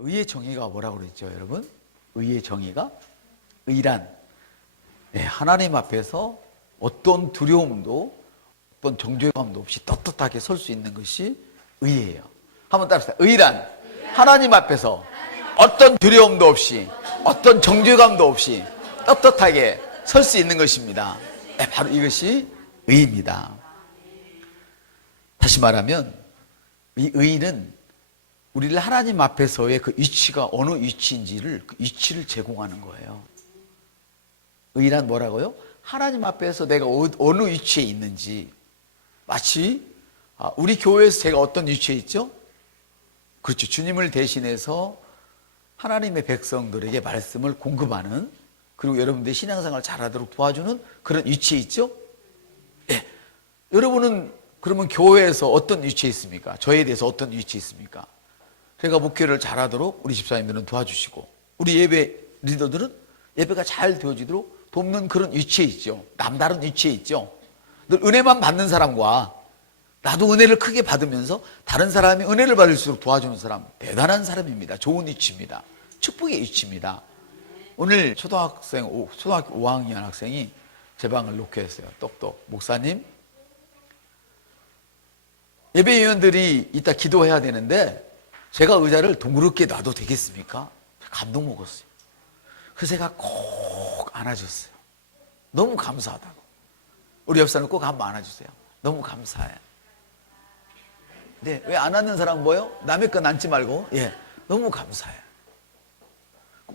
의의 정의가 뭐라고 그랬죠, 여러분? 의의 정의가 의란. 네, 하나님 앞에서 어떤 두려움도 어떤 정죄감도 없이 떳떳하게 설 수 있는 것이 의예요. 한번 따라합시다. 의란. 하나님 앞에서 어떤 두려움도 없이 어떤 정죄감도 없이 떳떳하게 설 수 있는 것입니다. 네, 바로 이것이 의입니다. 다시 말하면 이 의는 우리를 하나님 앞에서의 그 위치가 어느 위치인지를 그 위치를 제공하는 거예요. 의란 뭐라고요? 하나님 앞에서 내가 어느 위치에 있는지. 마치 우리 교회에서 제가 어떤 위치에 있죠? 그렇죠. 주님을 대신해서 하나님의 백성들에게 말씀을 공급하는, 그리고 여러분들의 신앙생활을 잘하도록 도와주는 그런 위치에 있죠? 예. 여러분은 그러면 교회에서 어떤 위치에 있습니까? 저에 대해서 어떤 위치에 있습니까? 제가 목회를 잘하도록 우리 집사님들은 도와주시고, 우리 예배 리더들은 예배가 잘 되어지도록 돕는 그런 위치에 있죠. 남다른 위치에 있죠. 늘 은혜만 받는 사람과 나도 은혜를 크게 받으면서 다른 사람이 은혜를 받을수록 도와주는 사람, 대단한 사람입니다. 좋은 위치입니다. 축복의 위치입니다. 오늘 초등학교 5학년 학생이 제 방을 녹화했어요. 똑똑 목사님, 예배위원들이 이따 기도해야 되는데 제가 의자를 둥그렇게 놔도 되겠습니까? 감동 먹었어요. 그래서 제가 꼭 안아줬어요. 너무 감사하다고. 우리 옆 사람 꼭 한번 안아주세요. 너무 감사해. 네, 왜 안 안는 사람 뭐요? 남의 건 안지 말고, 예, 너무 감사해.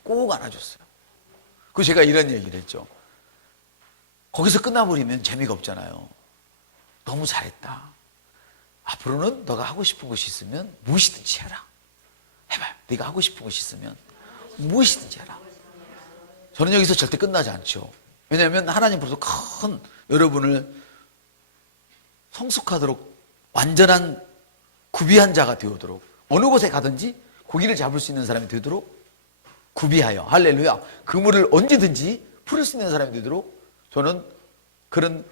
꼭 안아줬어요. 그 제가 이런 얘기를 했죠. 거기서 끝나버리면 재미가 없잖아요. 너무 잘했다. 앞으로는 너가 하고 싶은 것이 있으면 무엇이든지 해라. 해봐요. 네가 하고 싶은 것이 있으면 무엇이든지 해라. 저는 여기서 절대 끝나지 않죠. 왜냐하면 하나님 벌써 큰 여러분을 성숙하도록 완전한 구비한 자가 되도록, 어느 곳에 가든지 고기를 잡을 수 있는 사람이 되도록 구비하여, 할렐루야, 그물을 언제든지 풀을 수 있는 사람이 되도록 저는 그런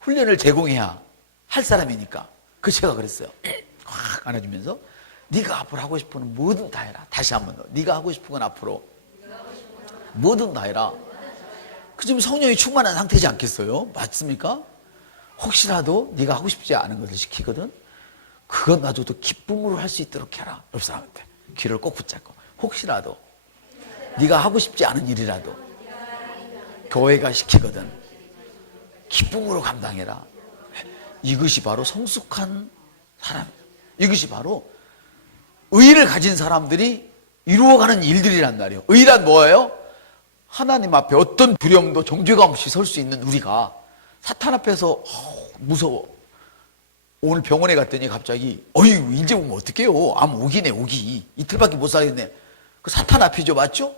훈련을 제공해야 할 사람이니까. 그 제가 그랬어요. 확 안아주면서 네가 앞으로 하고 싶은 건 뭐든 다 해라. 다시 한번 더. 네가 하고 싶은 건 앞으로 뭐든 다 해라. 그 지금 성령이 충만한 상태지 않겠어요? 맞습니까? 혹시라도 네가 하고 싶지 않은 것을 시키거든, 그건 놔둬도 기쁨으로 할 수 있도록 해라. 옆 사람한테 귀를 꼭 붙잡고, 혹시라도 네가 하고 싶지 않은 일이라도 교회가 시키거든 기쁨으로 감당해라. 이것이 바로 성숙한 사람이에요. 이것이 바로 의를 가진 사람들이 이루어가는 일들이란 말이에요. 의란 뭐예요? 하나님 앞에 어떤 두려움도 정죄감 없이 설 수 있는 우리가 사탄 앞에서 무서워. 오늘 병원에 갔더니 갑자기 어휴 이제 오면 어떡해요. 암 오기네 오기. 이틀밖에 못 살겠네. 그 사탄 앞이죠. 맞죠?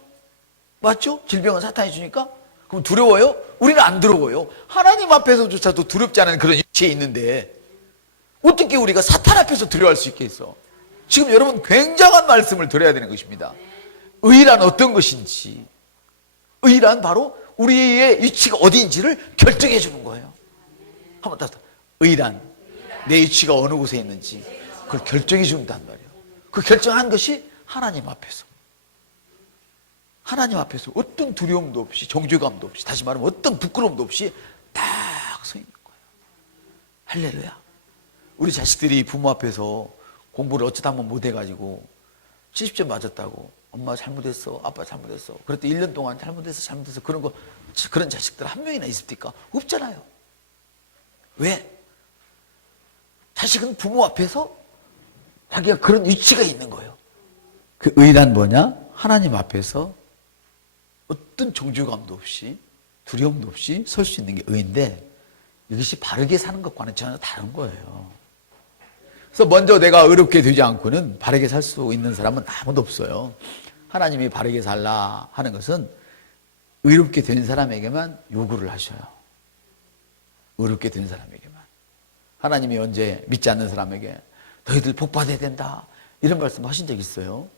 맞죠? 질병은 사탄이 주니까. 그럼 두려워요? 우리는 안 두려워요. 하나님 앞에서조차도 두렵지 않은 그런 위치에 있는데 어떻게 우리가 사탄 앞에서 두려워할 수 있겠어? 지금 여러분 굉장한 말씀을 들어야 되는 것입니다. 의란 어떤 것인지, 의란 바로 우리의 위치가 어디인지를 결정해 주는 거예요. 한번 따서 의란, 내 위치가 어느 곳에 있는지 그걸 결정해 준단 말이에요. 그 결정한 것이 하나님 앞에서, 하나님 앞에서 어떤 두려움도 없이 정죄감도 없이, 다시 말하면 어떤 부끄러움도 없이 딱 서 있는 거예요. 할렐루야. 우리 자식들이 부모 앞에서 공부를 어쩌다 한번 못해가지고 70점 맞았다고, 엄마 잘못했어, 아빠 잘못했어, 그랬더니 1년 동안 잘못했어 그런 자식들 한 명이나 있습니까? 없잖아요. 왜? 자식은 부모 앞에서 자기가 그런 위치가 있는 거예요. 그 의란 뭐냐? 하나님 앞에서 어떤 정죄감도 없이 두려움도 없이 설 수 있는 게 의인데, 이것이 바르게 사는 것과는 전혀 다른 거예요. 그래서 먼저 내가 의롭게 되지 않고는 바르게 살 수 있는 사람은 아무도 없어요. 하나님이 바르게 살라 하는 것은 의롭게 된 사람에게만 요구를 하셔요. 의롭게 된 사람에게만. 하나님이 언제 믿지 않는 사람에게 너희들 복 받아야 된다 이런 말씀 하신 적 있어요?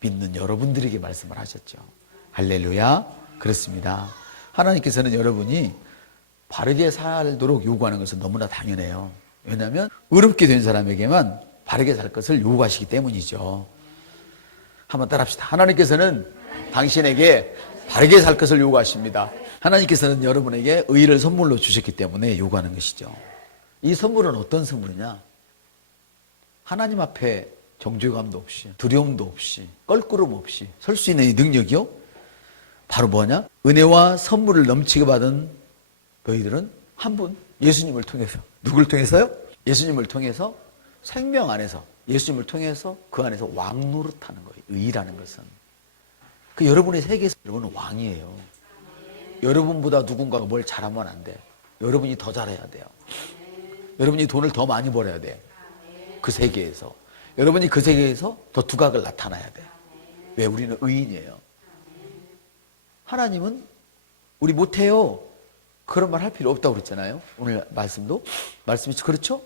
믿는 여러분들에게 말씀을 하셨죠. 할렐루야. 그렇습니다. 하나님께서는 여러분이 바르게 살도록 요구하는 것은 너무나 당연해요. 왜냐하면 의롭게 된 사람에게만 바르게 살 것을 요구하시기 때문이죠. 한번 따라합시다. 하나님께서는 당신에게 바르게 살 것을 요구하십니다. 하나님께서는 여러분에게 의를 선물로 주셨기 때문에 요구하는 것이죠. 이 선물은 어떤 선물이냐? 하나님 앞에 정죄감도 없이, 두려움도 없이, 껄끄럼 없이 설 수 있는 이 능력이요? 바로 뭐냐? 은혜와 선물을 넘치게 받은 너희들은 한 분, 예수님을 통해서. 누굴 통해서요? 예수님을 통해서 생명 안에서, 예수님을 통해서 그 안에서 왕노릇하는 거예요. 의라는 것은. 그 여러분의 세계에서 여러분은 왕이에요. 여러분보다 누군가가 뭘 잘하면 안 돼. 여러분이 더 잘해야 돼요. 여러분이 돈을 더 많이 벌어야 돼. 그 세계에서. 여러분이 그 세계에서 더 두각을 나타나야 돼. 왜? 우리는 의인이에요. 하나님은 우리 못해요. 그런 말 할 필요 없다고 그랬잖아요. 오늘 말씀이 그렇죠?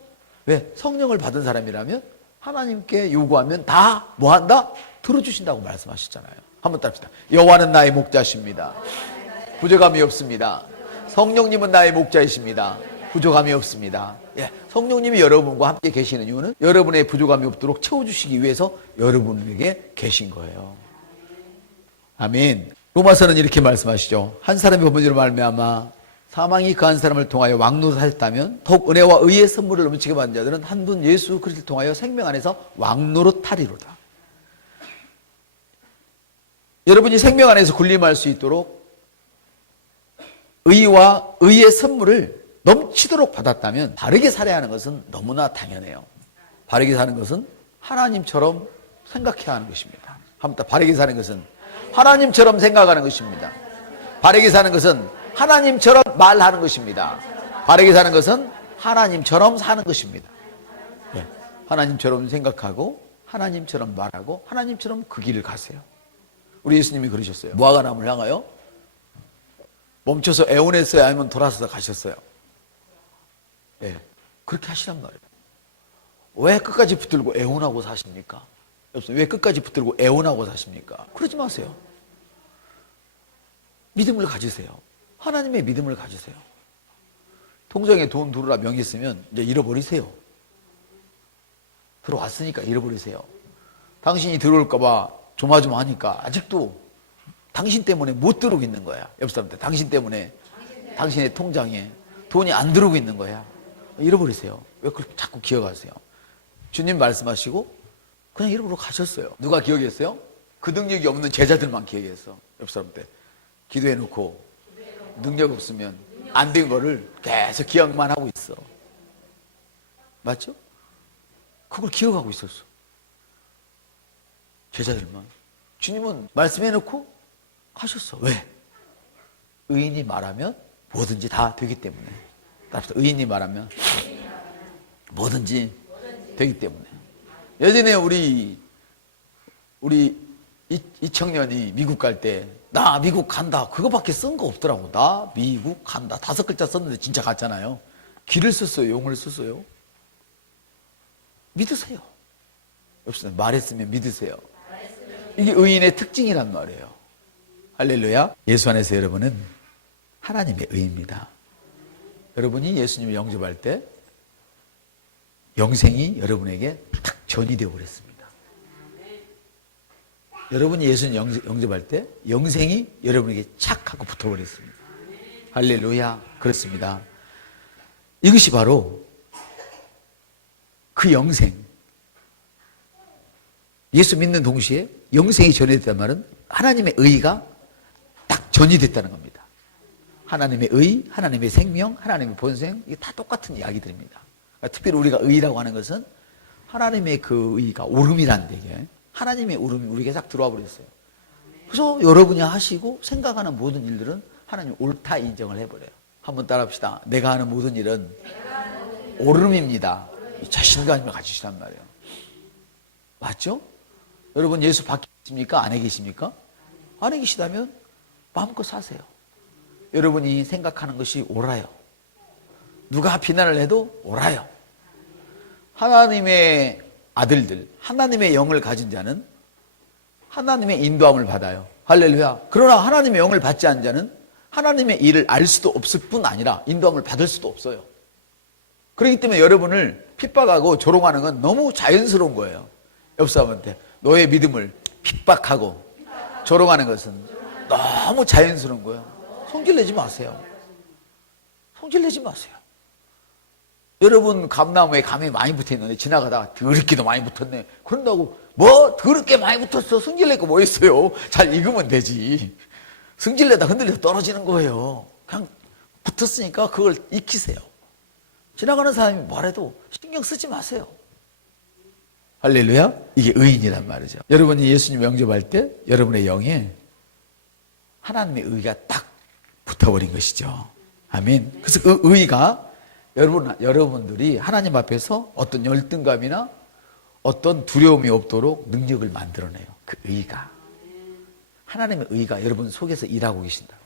왜? 성령을 받은 사람이라면 하나님께 요구하면 다 뭐 한다? 들어주신다고 말씀하셨잖아요. 한번 따라합시다. 여호와는 나의 목자십니다. 부족함이 없습니다. 성령님은 나의 목자이십니다. 부족함이 없습니다. 예, 성령님이 여러분과 함께 계시는 이유는 여러분의 부족함이 없도록 채워주시기 위해서 여러분에게 계신 거예요. 아멘. 로마서는 이렇게 말씀하시죠. 한 사람이 범죄로 말미암아 사망이 그 한 사람을 통하여 왕노릇하였다면 더욱 은혜와 의의 선물을 넘치게 받은 자들은 한 분 예수 그리스도를 통하여 생명 안에서 왕노릇하리로다. 여러분이 생명 안에서 군림할 수 있도록 의와 의의 선물을 넘치도록 받았다면 바르게 살아야 하는 것은 너무나 당연해요. 바르게 사는 것은 하나님처럼 생각해야 하는 것입니다. 한번 더, 바르게 사는 것은 하나님처럼 생각하는 것입니다. 바르게 사는 것은 하나님처럼 말하는 것입니다. 바르게 사는 것은 하나님처럼 사는 것입니다. 네. 하나님처럼 생각하고 하나님처럼 말하고 하나님처럼 그 길을 가세요. 우리 예수님이 그러셨어요. 무화과나무를 향하여 멈춰서 애원했어요? 아니면 돌아서서 가셨어요? 예, 그렇게 하시란 말이에요. 왜 끝까지 붙들고 애원하고 사십니까? 왜 끝까지 붙들고 애원하고 사십니까? 그러지 마세요. 믿음을 가지세요. 하나님의 믿음을 가지세요. 통장에 돈 들어라 명이 있으면 이제 잃어버리세요. 들어왔으니까 잃어버리세요. 당신이 들어올까봐 조마조마하니까 아직도 당신 때문에 못 들어오고 있는 거야. 옆 사람한테 당신 때문에 당신의 통장에 돈이 안 들어오고 있는 거야. 잃어버리세요. 왜 그렇게 자꾸 기억하세요? 주님 말씀하시고 그냥 잃어버리고 가셨어요. 누가 기억했어요? 그 능력이 없는 제자들만 기억했어. 옆 사람한테 기도해놓고 능력 없으면 안 된 거를 계속 기억만 하고 있어. 맞죠? 그걸 기억하고 있었어. 제자들만. 주님은 말씀해놓고 하셨어. 왜? 의인이 말하면 뭐든지 다 되기 때문에. 따라서 의인이 말하면 뭐든지 되기 때문에. 예전에 우리 이 청년이 미국 갈 때 나 미국 간다 그거밖에 쓴 거 없더라고. 나 미국 간다 5글자 썼는데 진짜 갔잖아요. 길을 썼어요? 용을 썼어요? 믿으세요. 없으면 말했으면 믿으세요. 이게 의인의 특징이란 말이에요. 할렐루야. 예수 안에서 여러분은 하나님의 의입니다. 여러분이 예수님을 영접할 때 영생이 여러분에게 탁 전이되어 버렸습니다. 여러분이 예수님 영접할 때 영생이 여러분에게 착 하고 붙어버렸습니다. 할렐루야. 그렇습니다. 이것이 바로 그 영생. 예수 믿는 동시에 영생이 전이됐단 말은 하나님의 의가 딱 전이됐다는 겁니다. 하나님의 의, 하나님의 생명, 하나님의 본생, 이게 다 똑같은 이야기들입니다. 그러니까 특별히 우리가 의라고 하는 것은 하나님의 그 의가 오름이라는 얘기예요. 하나님의 오름이 우리에게 싹 들어와 버렸어요. 그래서 여러분이 하시고 생각하는 모든 일들은 하나님 옳다 인정을 해버려요. 한번 따라합시다. 내가 하는 모든 일은 오름입니다. 자신감을 가지시란 말이에요. 맞죠? 여러분 예수 밖에 계십니까? 안에 계십니까? 안에 계시다면 마음껏 사세요. 여러분이 생각하는 것이 옳아요. 누가 비난을 해도 옳아요. 하나님의 아들들, 하나님의 영을 가진 자는 하나님의 인도함을 받아요. 할렐루야. 그러나 하나님의 영을 받지 않은 자는 하나님의 일을 알 수도 없을 뿐 아니라 인도함을 받을 수도 없어요. 그렇기 때문에 여러분을 핍박하고 조롱하는 건 너무 자연스러운 거예요. 옆 사람한테 너의 믿음을 핍박하고 조롱하는 것은 너무 자연스러운 거예요. 성질내지 마세요. 성질내지 마세요. 여러분 감나무에 감이 많이 붙어있는데 지나가다가 더럽게도 많이 붙었네. 그런다고 뭐 더럽게 많이 붙었어. 성질낼 거 뭐 있어요. 잘 익으면 되지. 성질내다 흔들려서 떨어지는 거예요. 그냥 붙었으니까 그걸 익히세요. 지나가는 사람이 뭐래도 신경 쓰지 마세요. 할렐루야. 이게 의인이란 말이죠. 여러분이 예수님 영접할 때 여러분의 영에 하나님의 의가 딱 붙어버린 것이죠. 아멘. 그래서 그 의가 여러분들이 하나님 앞에서 어떤 열등감이나 어떤 두려움이 없도록 능력을 만들어내요. 그 의가. 하나님의 의가 여러분 속에서 일하고 계신다.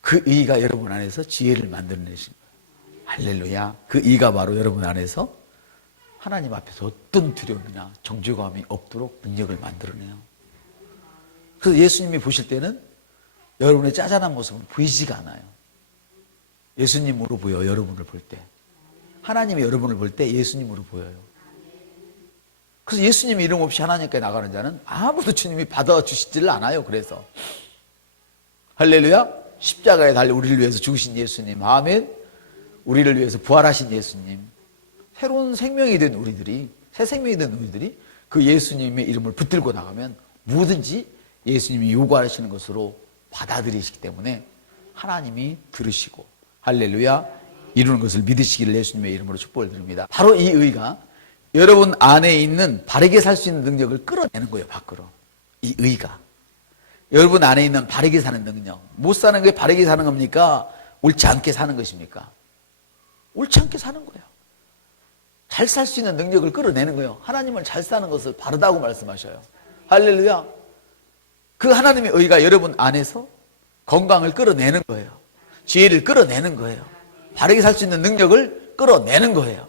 그 의가 여러분 안에서 지혜를 만들어내신 거예요. 할렐루야. 그 의가 바로 여러분 안에서 하나님 앞에서 어떤 두려움이나 정죄감이 없도록 능력을 만들어내요. 그래서 예수님이 보실 때는 여러분의 짜잘한 모습은 보이지가 않아요. 예수님으로 보여요. 여러분을 볼 때. 하나님이 여러분을 볼 때 예수님으로 보여요. 그래서 예수님 이름 없이 하나님께 나가는 자는 아무도 주님이 받아주시지를 않아요. 그래서 할렐루야. 십자가에 달려 우리를 위해서 죽으신 예수님. 아멘. 우리를 위해서 부활하신 예수님. 새로운 생명이 된 우리들이, 새 생명이 된 우리들이 그 예수님의 이름을 붙들고 나가면 뭐든지 예수님이 요구하시는 것으로 받아들이시기 때문에 하나님이 들으시고 할렐루야 이루는 것을 믿으시기를 예수님의 이름으로 축복을 드립니다. 바로 이 의가 여러분 안에 있는 바르게 살 수 있는 능력을 끌어내는 거예요. 밖으로. 이 의가 여러분 안에 있는 바르게 사는 능력. 못 사는 게 바르게 사는 겁니까? 옳지 않게 사는 것입니까? 옳지 않게 사는 거예요. 잘 살 수 있는 능력을 끌어내는 거예요. 하나님은 잘 사는 것을 바르다고 말씀하셔요. 할렐루야. 그 하나님의 의가 여러분 안에서 건강을 끌어내는 거예요. 지혜를 끌어내는 거예요. 바르게 살 수 있는 능력을 끌어내는 거예요.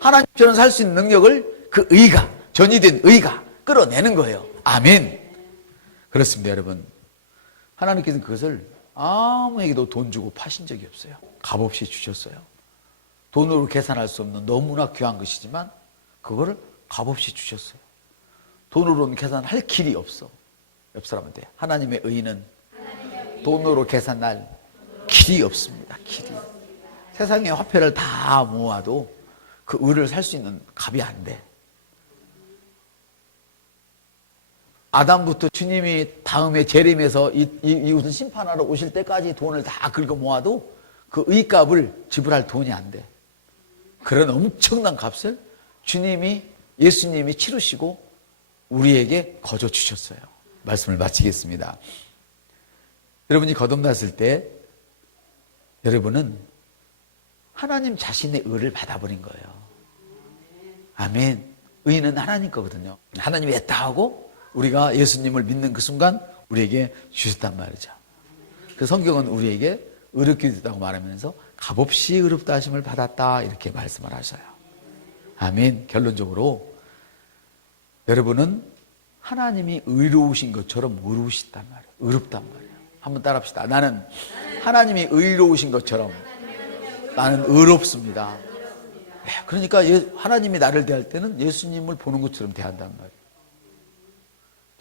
하나님처럼 살 수 있는 능력을 그 의가, 전이된 의가 끌어내는 거예요. 아멘. 그렇습니다, 여러분. 하나님께서는 그것을 아무에게도 돈 주고 파신 적이 없어요. 값없이 주셨어요. 돈으로 계산할 수 없는 너무나 귀한 것이지만 그거를 값없이 주셨어요. 돈으로는 계산할 길이 없어. 옆 사람한테 하나님의 의는 돈으로 계산할 길이 없습니다. 길이. 세상의 화폐를 다 모아도 그 의를 살 수 있는 값이 안 돼. 아담부터 주님이 다음에 재림해서 이 무슨 심판하러 오실 때까지 돈을 다 긁어 모아도 그 의값을 지불할 돈이 안 돼. 그런 엄청난 값을 예수님이 치르시고 우리에게 거저 주셨어요. 말씀을 마치겠습니다. 여러분이 거듭났을 때 여러분은 하나님 자신의 의를 받아버린 거예요. 아멘. 의는 하나님 거거든요. 하나님이 했다 하고 우리가 예수님을 믿는 그 순간 우리에게 주셨단 말이죠. 그 성경은 우리에게 의롭게 됐다고 말하면서 값없이 의롭다 하심을 받았다 이렇게 말씀을 하셔요. 아멘. 결론적으로 여러분은 하나님이 의로우신 것처럼 의로우시단 말이에요. 의롭단 말이에요. 한번 따라합시다. 나는 하나님이 의로우신 것처럼 나는 의롭습니다. 네, 그러니까 하나님이 나를 대할 때는 예수님을 보는 것처럼 대한단 말이에요.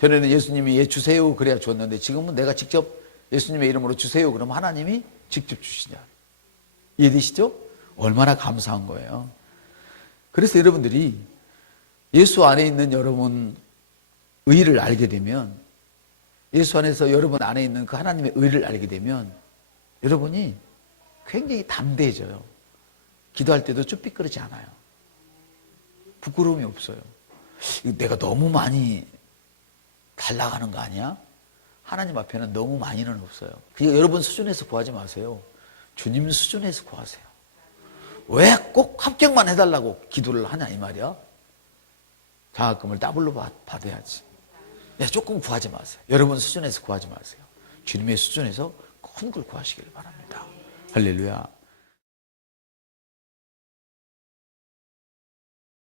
전에는 예수님이 예 주세요 그래야 줬는데 지금은 내가 직접 예수님의 이름으로 주세요 그러면 하나님이 직접 주시냐. 이해되시죠? 얼마나 감사한 거예요. 그래서 여러분들이 예수 안에 있는 여러분 의를 알게 되면 예수 안에서 여러분 안에 있는 그 하나님의 의를 알게 되면 여러분이 굉장히 담대해져요. 기도할 때도 쭈삣거리지 않아요. 부끄러움이 없어요. 내가 너무 많이 달라가는 거 아니야? 하나님 앞에는 너무 많이는 없어요. 그냥 여러분 수준에서 구하지 마세요. 주님 수준에서 구하세요. 왜 꼭 합격만 해달라고 기도를 하냐 이 말이야. 장학금을 더블로 받아야지. 조금 구하지 마세요. 여러분 수준에서 구하지 마세요. 주님의 수준에서 큰 걸 구하시기를 바랍니다. 할렐루야.